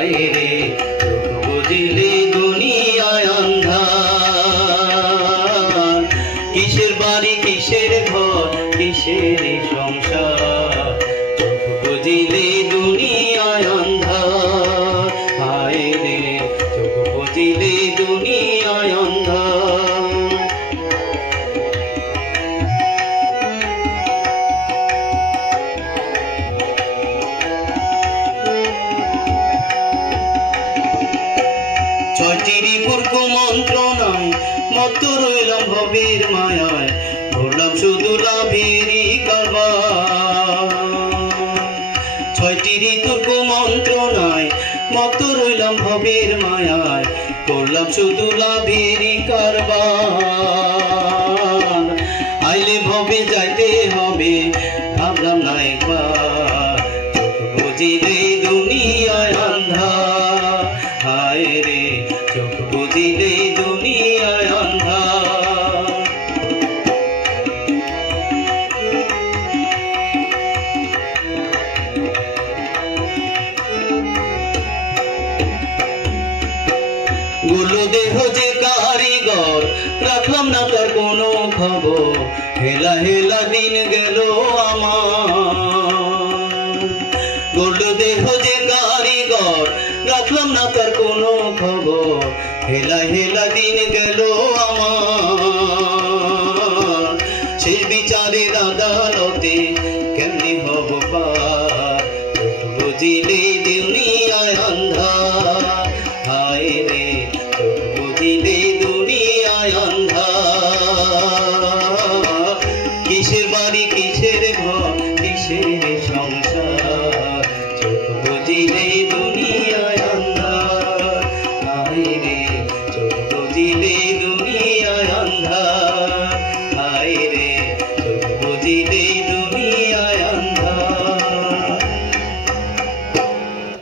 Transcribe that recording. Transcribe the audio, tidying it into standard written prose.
হায় রে চোখ বুঝিলে দুনিয়ায় আন্ধার। কিসের বাড়ি কিসের ঘর কিসের সংসার, চোখ বুঝিলে দুনিয়ায় আন্ধার। হায় রে চোখ বুঝিলে দুনিয়ায় আন্ধার। ছয়টি রিপুর কুমন্ত্রণায় মত্ত রইলাম ভবের মায়ায়, ঘুরলাম শুধু লাভেরই কারবার। ছয়টি ঋতুর কুমন্ত্রণায় মত্ত রইলাম ভবের মায়ায়, করলাম শুধু লাভেরই কারবার। আইলে ভবে যাইতে হবে ভাবলাম না একবার, চোখ বুঝিলে দুনিয়ায় আন্ধার। হায় রে চোখ বুঝিলে দুনিয়ায় আন্ধার। গুলো দেহ যে কারিগর, রাখলাম না তার কোনো খবর, হেলা হেলা দিন গেল আমার। গুলো দেহ যে কারিগর, রাখলাম না তার কোনো খবর, হেলা হেলা দিন গেল আমার। শেষ বিচারের আদালতে কেমনি হব পার, চোখ বুঝিলে দুনিয়ায় আন্ধার। হায় রে চোখ বুঝিলে দুনিয়ায় আন্ধার। কিসের বাড়ি কিসের ঘর কিসের সংসার, চোখ বুঝিলে দুনিয়ায় আন্ধার। হায় রে